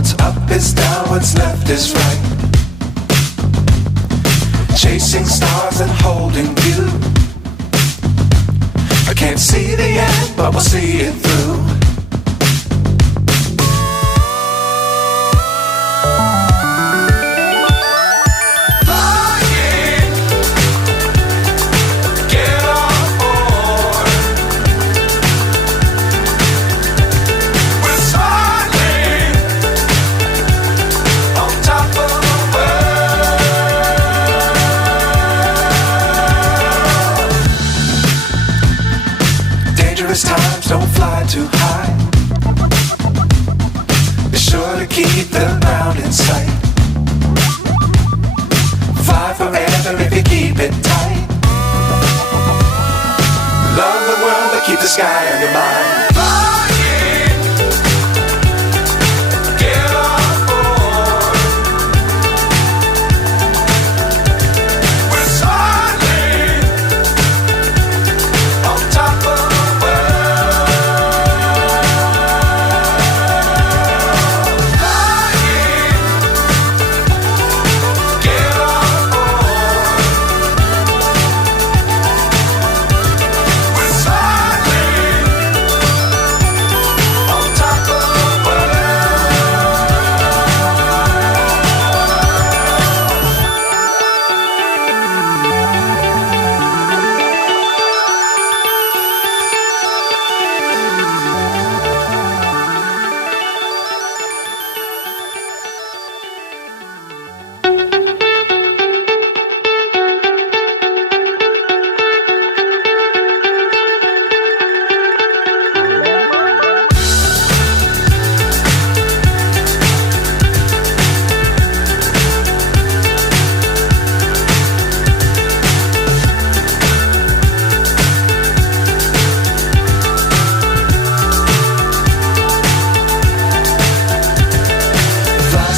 What's up is down, what's left is right. Chasing stars and holding you. I can't see the end, but we'll see it through. Times don't fly too high. Be sure to keep the ground in sight. Fly forever if you keep it tight. Love the world but keep the sky on your mind.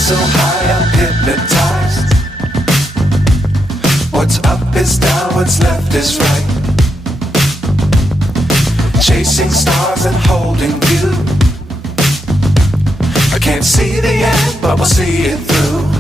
So high I'm hypnotized. What's up is down, what's left is right. Chasing stars and holding you. I can't see the end, but we'll see it through.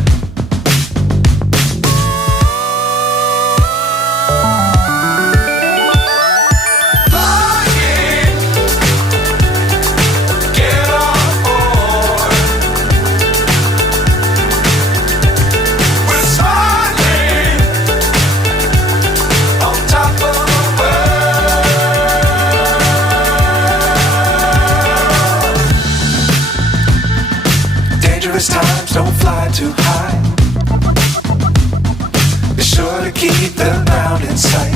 Times don't fly too high. Be sure to keep the ground in sight.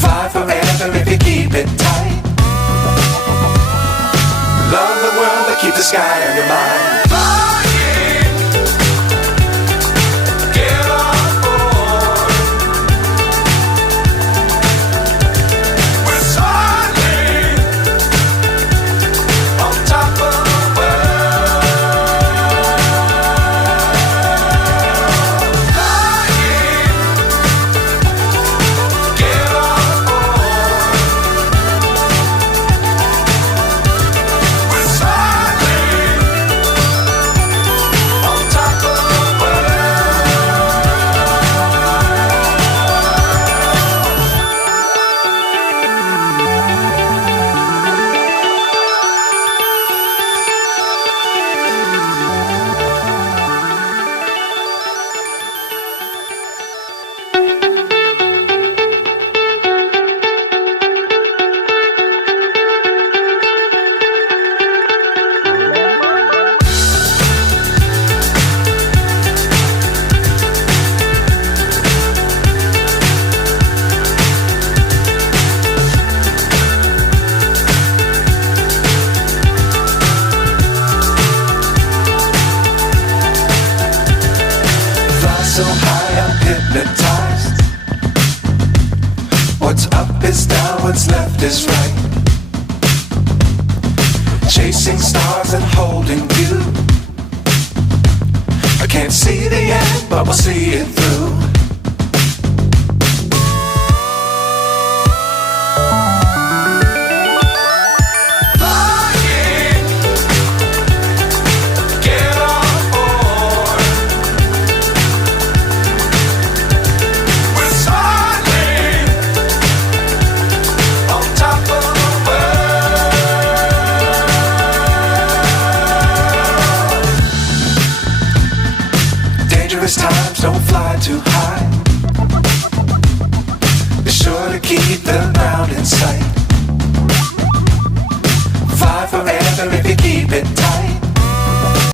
Fly forever if you keep it tight. Love the world but keep the sky on your mind. So high I'm hypnotized. What's up is down, what's left is right. Chasing stars and holding you. I can't see the end, but we'll see it through. Flying don't fly too high. Be sure to keep the ground in sight.